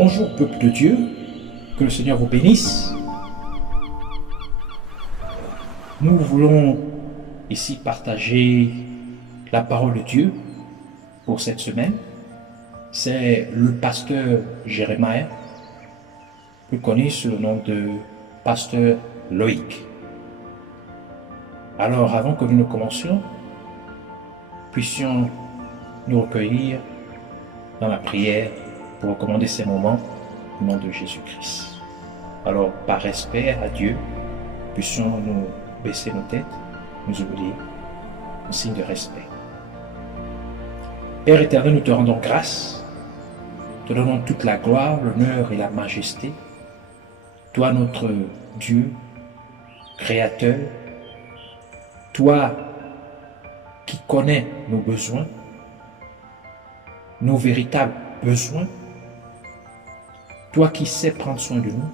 Bonjour peuple de Dieu, que le Seigneur vous bénisse. Nous voulons ici partager la parole de Dieu pour cette semaine. C'est le pasteur Jérémie, plus connu sous le nom de pasteur Loïc. Alors avant que nous ne commencions, puissions nous recueillir dans la prière pour recommander ces moments au nom de Jésus-Christ. Alors, par respect à Dieu, puissions nous baisser nos têtes, nous oublier, en signe de respect. Père éternel, nous te rendons grâce, te donnons toute la gloire, l'honneur et la majesté. Toi, notre Dieu, Créateur, toi qui connais nos besoins, nos véritables besoins, toi qui sais prendre soin de nous,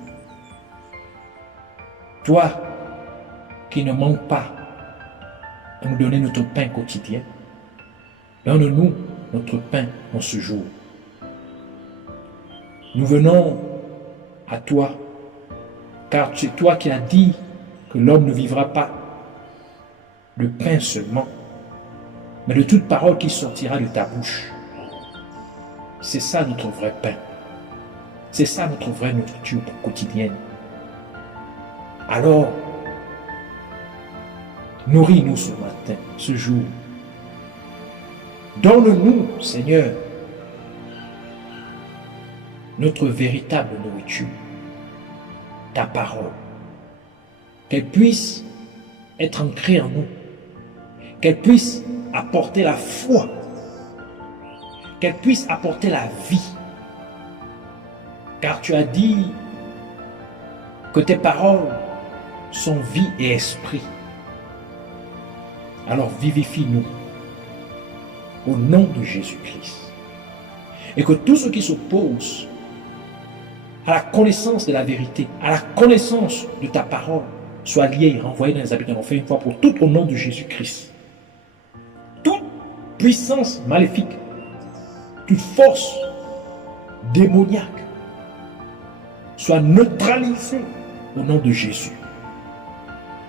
toi qui ne manques pas à nous donner notre pain quotidien, donne-nous notre pain en ce jour. Nous venons à toi, car c'est toi qui as dit que l'homme ne vivra pas de pain seulement, mais de toute parole qui sortira de ta bouche. C'est ça notre vrai pain. C'est ça notre vraie nourriture quotidienne. Alors, nourris-nous ce matin, ce jour. Donne-nous, Seigneur, notre véritable nourriture, ta parole. Qu'elle puisse être ancrée en nous. Qu'elle puisse apporter la foi. Qu'elle puisse apporter la vie. Car tu as dit que tes paroles sont vie et esprit. Alors vivifie-nous au nom de Jésus-Christ. Et que tous ceux qui s'opposent à la connaissance de la vérité, à la connaissance de ta parole, soient liés et renvoyés dans les habits de l'enfer une fois pour toutes au nom de Jésus-Christ. Toute puissance maléfique, toute force démoniaque, soit neutralisé au nom de Jésus.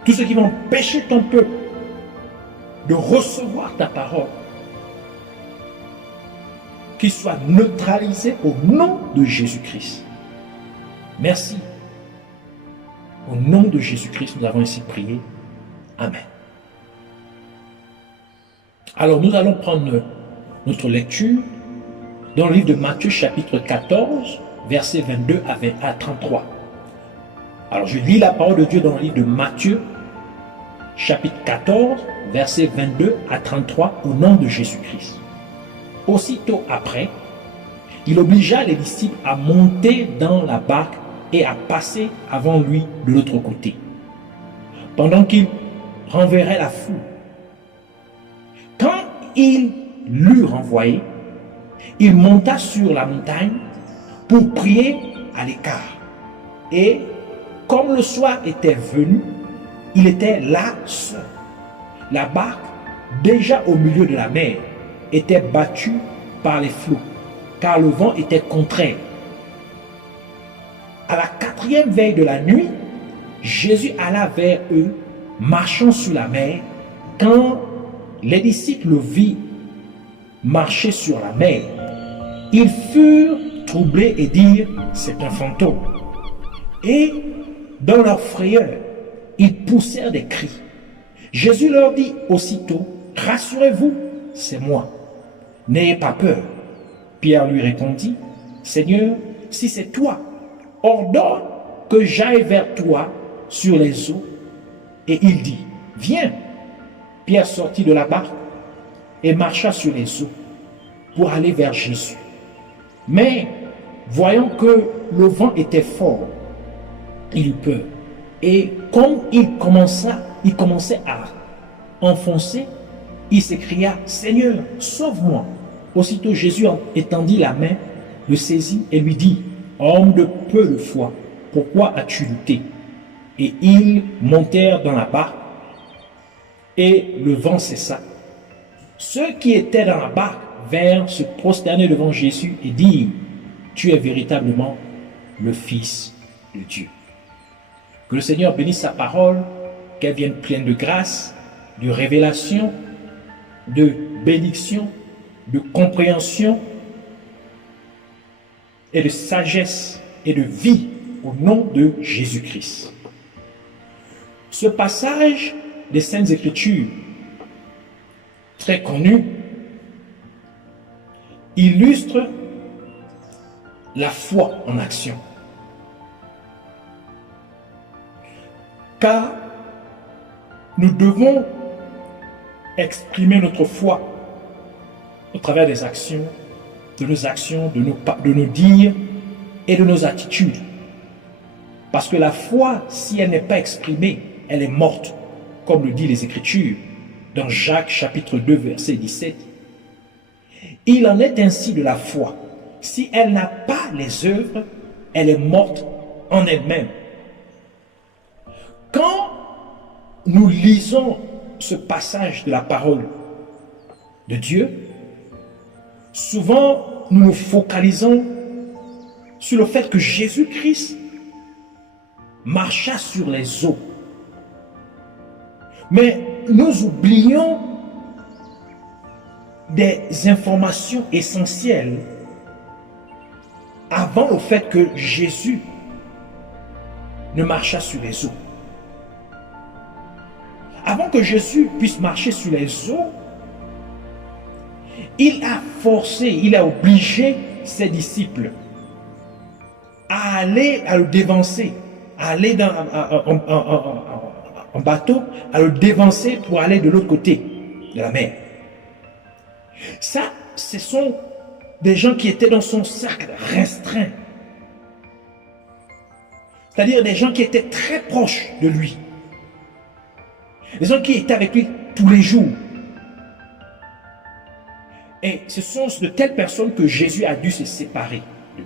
Tout ce qui va empêcher ton peuple de recevoir ta parole, qu'il soit neutralisé au nom de Jésus-Christ. Merci. Au nom de Jésus-Christ, nous avons ainsi prié. Amen. Alors, nous allons prendre notre lecture dans le livre de Matthieu, chapitre 14, versets 22 à 33. Alors, je lis la parole de Dieu dans le livre de Matthieu, chapitre 14, versets 22 à 33, au nom de Jésus-Christ. Aussitôt après, il obligea les disciples à monter dans la barque et à passer avant lui de l'autre côté, pendant qu'il renverrait la foule. Quand il l'eut renvoyé, il monta sur la montagne pour prier à l'écart. Et comme le soir était venu, il était là seul. La barque, déjà au milieu de la mer, était battue par les flots, car le vent était contraire. À la 4e veille de la nuit, Jésus alla vers eux, marchant sur la mer. Quand les disciples le virent marcher sur la mer, ils furent troublés et dirent, c'est un fantôme. Et dans leur frayeur, ils poussèrent des cris. Jésus leur dit aussitôt, rassurez-vous, c'est moi. N'ayez pas peur. Pierre lui répondit, Seigneur, si c'est toi, ordonne que j'aille vers toi sur les eaux. Et il dit, viens. Pierre sortit de la barque et marcha sur les eaux pour aller vers Jésus. Mais, voyant que le vent était fort, il eut peur. Et comme il commençait à enfoncer, il s'écria, Seigneur, sauve-moi. Aussitôt Jésus étendit la main, le saisit et lui dit, homme de peu de foi, pourquoi as-tu lutté? Et ils montèrent dans la barque et le vent cessa. Ceux qui étaient dans la barque vinrent se prosterner devant Jésus et dirent, tu es véritablement le Fils de Dieu. Que le Seigneur bénisse sa parole, qu'elle vienne pleine de grâce, de révélation, de bénédiction, de compréhension et de sagesse et de vie au nom de Jésus-Christ. Ce passage des Saintes Écritures, très connu, illustre la foi en action. Car nous devons exprimer notre foi au travers des actions, de nos dires et de nos attitudes. Parce que la foi, si elle n'est pas exprimée, elle est morte, comme le dit les Écritures, dans Jacques chapitre 2, verset 17. Il en est ainsi de la foi. Si elle n'a pas les œuvres, elle est morte en elle-même. Quand nous lisons ce passage de la parole de Dieu, souvent nous nous focalisons sur le fait que Jésus-Christ marcha sur les eaux. Mais nous oublions des informations essentielles avant le fait que Jésus ne marcha sur les eaux. Avant que Jésus puisse marcher sur les eaux, il a forcé, il a obligé ses disciples à aller, à le dévancer, à aller en bateau, à le dévancer pour aller de l'autre côté de la mer. Ça, ce sont des gens qui étaient dans son cercle restreint. C'est-à-dire des gens qui étaient très proches de lui. Des gens qui étaient avec lui tous les jours. Et ce sont de telles personnes que Jésus a dû se séparer d'eux.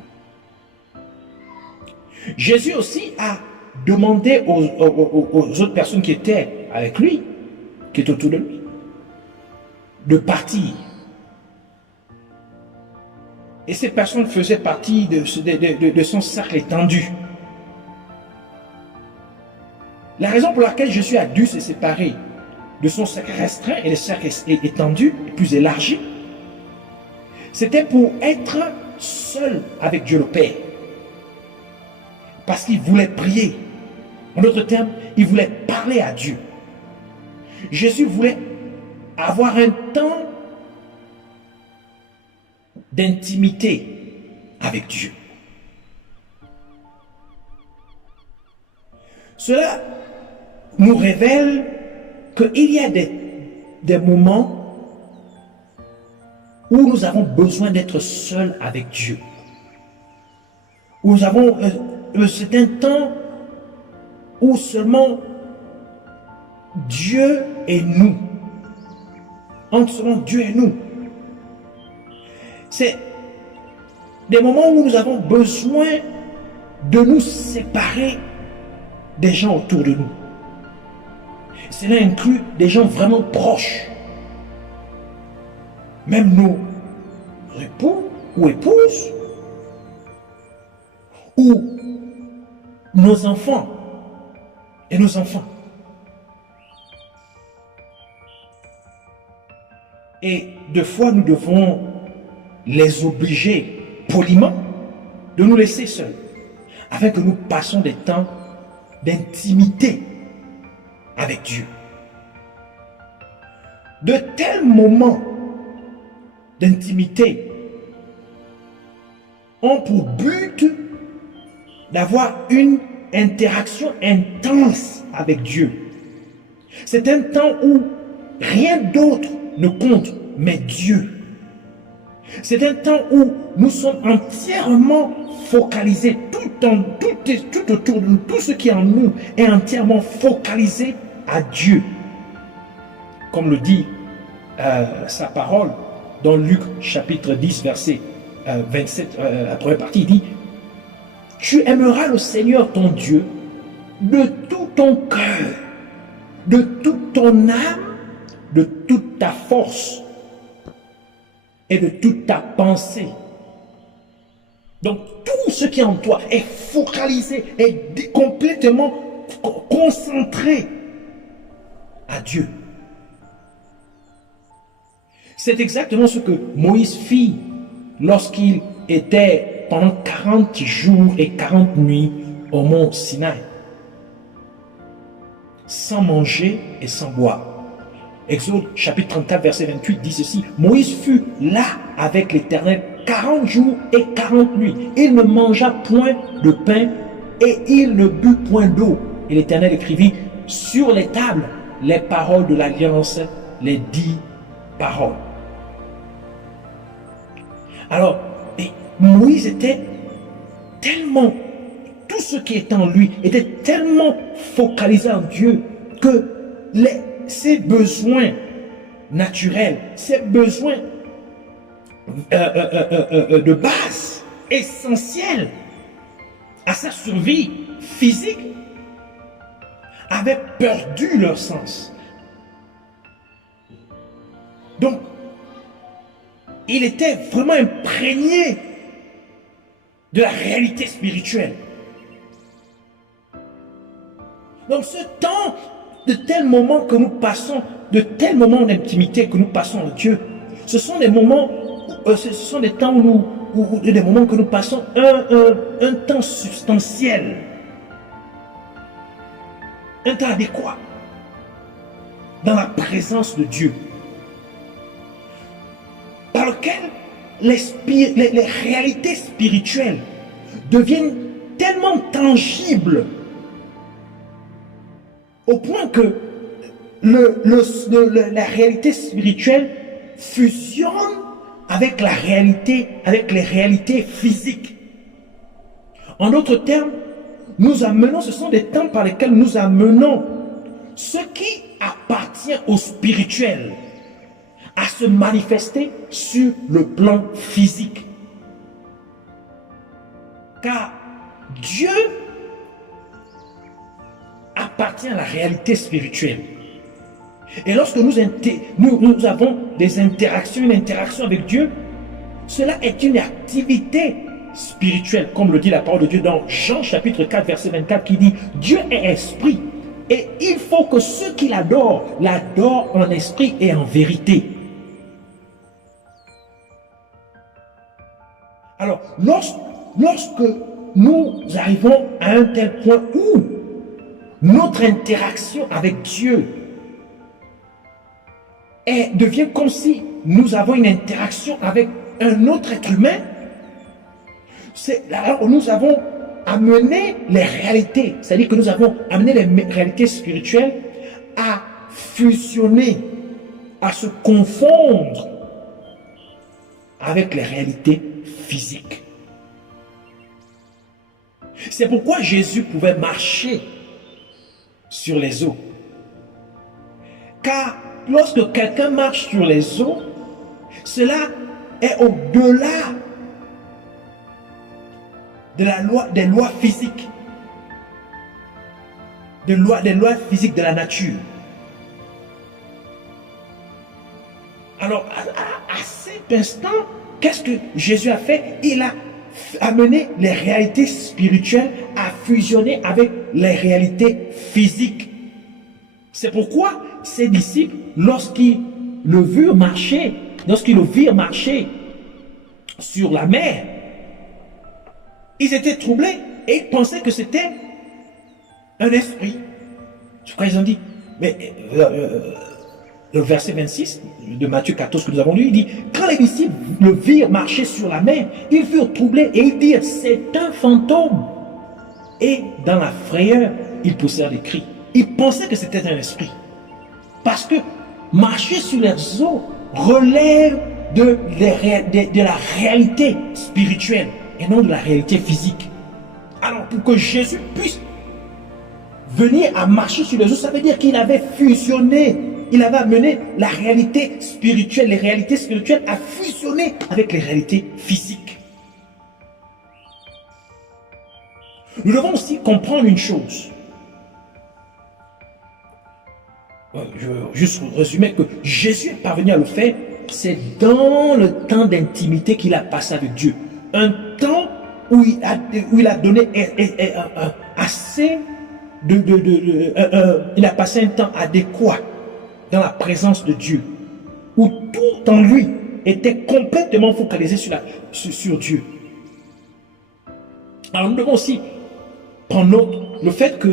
Jésus aussi a demandé aux autres personnes qui étaient avec lui, qui étaient autour de lui, de partir. Et ces personnes faisaient partie de son cercle étendu. La raison pour laquelle Jésus a dû se séparer de son cercle restreint et le cercle étendu, plus élargi, c'était pour être seul avec Dieu le Père. Parce qu'il voulait prier. En d'autres termes, il voulait parler à Dieu. Jésus voulait avoir un temps d'intimité avec Dieu. Cela nous révèle qu'il y a des moments où nous avons besoin d'être seuls avec Dieu. Où nous avons c'est un temps où seulement Dieu et nous. Entre seulement Dieu et nous. C'est des moments où nous avons besoin de nous séparer des gens autour de nous. Cela inclut des gens vraiment proches. Même nos époux ou épouses, ou nos enfants et nos enfants. Et deux fois, nous devons les obliger poliment de nous laisser seuls, afin que nous passions des temps d'intimité avec Dieu. De tels moments d'intimité ont pour but d'avoir une interaction intense avec Dieu. C'est un temps où rien d'autre ne compte, mais Dieu. C'est un temps où nous sommes entièrement focalisés, tout autour de nous, tout ce qui est en nous est entièrement focalisé à Dieu. Comme le dit sa parole dans Luc chapitre 10, verset 27, la première partie, il dit: tu aimeras le Seigneur ton Dieu de tout ton cœur, de toute ton âme, de toute ta force et de toute ta pensée. Donc tout ce qui est en toi est focalisé, est complètement concentré à Dieu. C'est exactement ce que Moïse fit lorsqu'il était pendant 40 jours et 40 nuits au mont Sinaï, sans manger et sans boire. Exode chapitre 34 verset 28 dit ceci: Moïse fut là avec l'Éternel 40 jours et 40 nuits. Il ne mangea point de pain et il ne but point d'eau. Et l'Éternel écrivit sur les tables les paroles de l'alliance, les 10 paroles. Alors, Moïse était tellement, tout ce qui était en lui était tellement focalisé en Dieu que ses besoins naturels, ses besoins de base, essentiels à sa survie physique, avaient perdu leur sens. Donc, il était vraiment imprégné de la réalité spirituelle. Donc ce temps, de tels moments que nous passons, de tels moments d'intimité que nous passons avec Dieu, ce sont des moments, ce sont des temps des moments que nous passons un temps substantiel, un temps adéquat, dans la présence de Dieu, par lequel les réalités spirituelles deviennent tellement tangibles au point que la réalité spirituelle fusionne avec les réalités physiques. En d'autres termes, ce sont des temps par lesquels nous amenons ce qui appartient au spirituel à se manifester sur le plan physique. Car Dieu appartient à la réalité spirituelle. Et lorsque nous avons une interaction avec Dieu, cela est une activité spirituelle, comme le dit la parole de Dieu dans Jean chapitre 4 verset 24 qui dit: Dieu est esprit et il faut que ceux qui l'adorent en esprit et en vérité. Alors, lorsque nous arrivons à un tel point où notre interaction avec Dieu devient comme si nous avons une interaction avec un autre être humain, c'est là où nous avons amené les réalités, c'est-à-dire que nous avons amené les réalités spirituelles à fusionner, à se confondre avec les réalités physiques. C'est pourquoi Jésus pouvait marcher sur les eaux. Car lorsque quelqu'un marche sur les eaux, cela est au-delà des lois physiques, des lois physiques de la nature. Alors, à cet instant, qu'est-ce que Jésus a fait? Il a amené les réalités spirituelles à fusionner avec les réalités physiques. C'est pourquoi ses disciples, lorsqu'ils le virent marcher sur la mer, ils étaient troublés et ils pensaient que c'était un esprit. Je crois qu'ils ont dit, mais le verset 26 de Matthieu 14 que nous avons lu, il dit: quand les disciples le virent marcher sur la mer, ils furent troublés et ils dirent: c'est un fantôme. Et dans la frayeur, ils poussèrent des cris. Ils pensaient que c'était un esprit. Parce que marcher sur les eaux relève de la réalité spirituelle et non de la réalité physique. Alors pour que Jésus puisse venir à marcher sur les eaux, ça veut dire qu'il avait fusionné, il avait amené la réalité spirituelle, les réalités spirituelles à fusionner avec les réalités physiques. Nous devons aussi comprendre une chose. Je veux juste résumer que Jésus est parvenu à le faire, c'est dans le temps d'intimité qu'il a passé avec Dieu. Un temps où il a donné assez il a passé un temps adéquat dans la présence de Dieu, où tout en lui était complètement focalisé sur Dieu. Alors nous devons aussi prendre note le fait que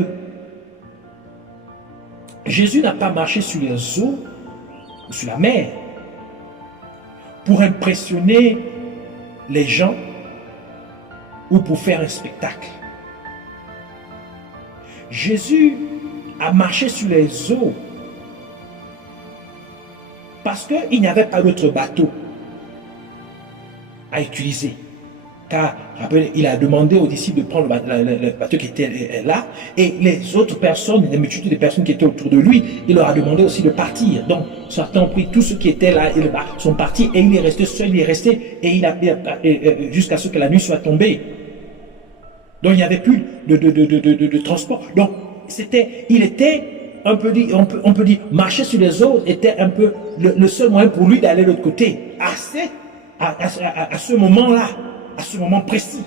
Jésus n'a pas marché sur les eaux ou sur la mer pour impressionner les gens ou pour faire un spectacle. Jésus a marché sur les eaux parce qu'il n'y avait pas d'autre bateau à utiliser. Car il a demandé aux disciples de prendre le bateau qui était là, et les autres personnes, les multitudes de personnes qui étaient autour de lui, il leur a demandé aussi de partir. Donc certains ont pris tous ceux qui étaient là, ils sont partis, et il est resté seul, il est resté, et jusqu'à ce que la nuit soit tombée. Donc il n'y avait plus de transport. Donc il était un peu dit, on peut dire, marcher sur les eaux était un peu le seul moyen pour lui d'aller de l'autre côté. À ce moment-là, à ce moment précis.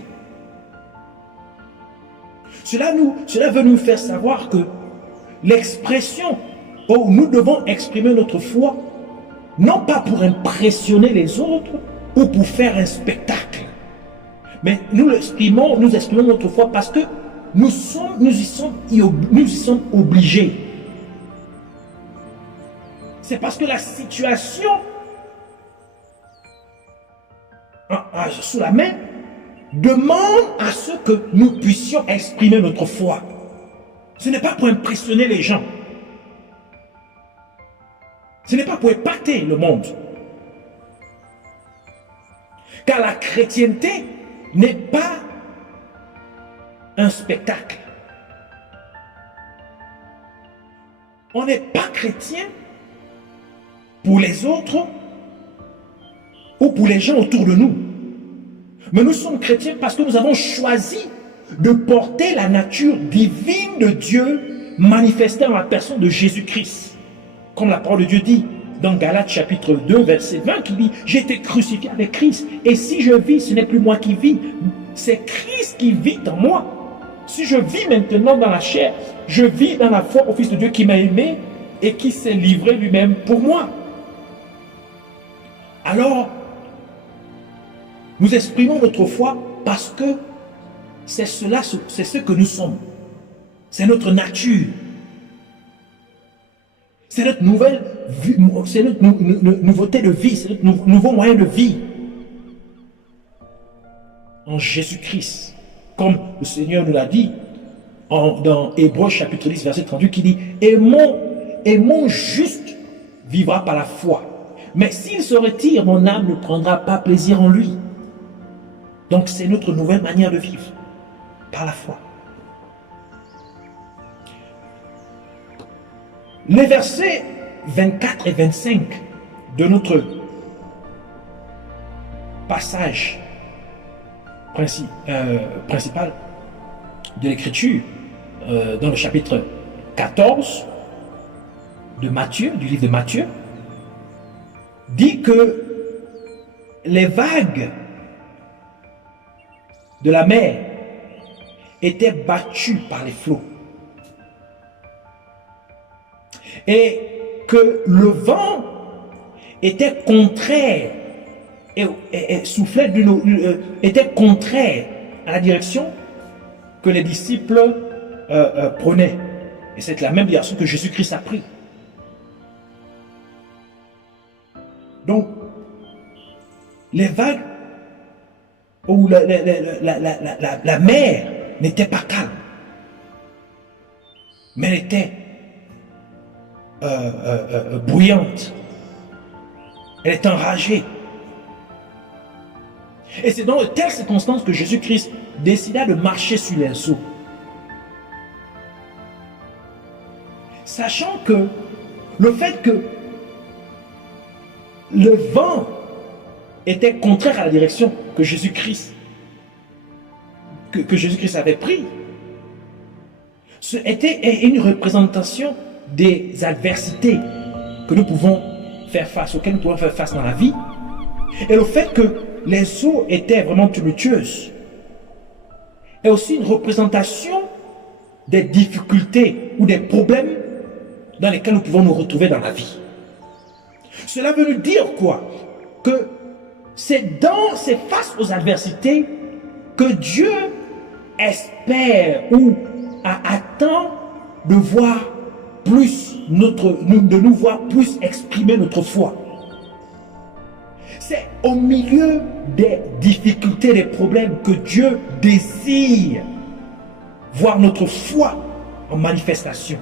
Cela veut nous faire savoir que l'expression où nous devons exprimer notre foi, non pas pour impressionner les autres ou pour faire un spectacle, mais nous exprimons notre foi parce que nous y sommes obligés. C'est parce que la situation sous la main demande à ce que nous puissions exprimer notre foi. Ce n'est pas pour impressionner les gens. Ce n'est pas pour épater le monde. Car la chrétienté n'est pas un spectacle. On n'est pas chrétien pour les autres ou pour les gens autour de nous. Mais nous sommes chrétiens parce que nous avons choisi de porter la nature divine de Dieu manifestée dans la personne de Jésus-Christ. Comme la parole de Dieu dit dans Galates chapitre 2 verset 20 qui dit « J'ai été crucifié avec Christ et si je vis, ce n'est plus moi qui vis, c'est Christ qui vit en moi. Si je vis maintenant dans la chair, je vis dans la foi au Fils de Dieu qui m'a aimé et qui s'est livré lui-même pour moi. » Alors, nous exprimons notre foi parce que c'est ce que nous sommes. C'est notre nature. C'est notre nouvelle vie, c'est notre nouveauté de vie, c'est notre nouveau moyen de vie. En Jésus-Christ, comme le Seigneur nous l'a dit dans Hébreux chapitre 10, verset 38, qui dit « Et mon juste vivra par la foi. Mais s'il se retire, mon âme ne prendra pas plaisir en lui. » Donc c'est notre nouvelle manière de vivre, par la foi. Les versets 24 et 25 de notre passage principal de l'Écriture, dans le chapitre 14 de Matthieu, du livre de Matthieu, dit que les vagues de la mer étaient battues par les flots et que le vent était contraire et soufflait était contraire à la direction que les disciples prenaient. Et c'est la même direction que Jésus-Christ a pris. Donc, les vagues ou la mer n'était pas calme, mais elle était bouillante. Elle est enragée. Et c'est dans de telles circonstances que Jésus-Christ décida de marcher sur les eaux. Sachant que le fait que le vent était contraire à la direction que Jésus-Christ avait pris, c'était une représentation des adversités que nous pouvons faire face, auxquelles nous pouvons faire face dans la vie. Et le fait que les eaux étaient vraiment tumultueuses est aussi une représentation des difficultés ou des problèmes dans lesquels nous pouvons nous retrouver dans la vie. Cela veut nous dire quoi? Que c'est face aux adversités que Dieu espère ou attend de voir plus de nous voir plus exprimer notre foi. C'est au milieu des difficultés, des problèmes que Dieu désire voir notre foi en manifestation.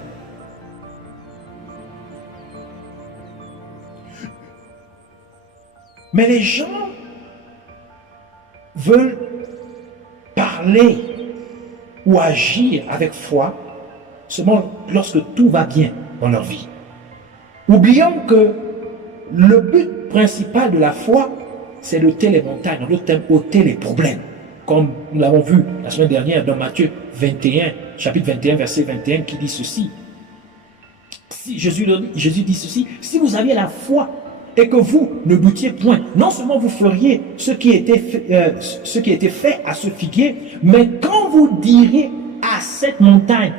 Mais les gens veulent parler ou agir avec foi seulement lorsque tout va bien dans leur vie. Oublions que le but principal de la foi, c'est d'ôter les montagnes, en d'autres termes, ôter les problèmes. Comme nous l'avons vu la semaine dernière dans Matthieu 21, chapitre 21, verset 21, qui dit ceci. Si Jésus dit ceci, si vous aviez la foi et que vous ne doutiez point, non seulement vous feriez ce qui était fait à ce figuier, mais quand vous diriez à cette montagne,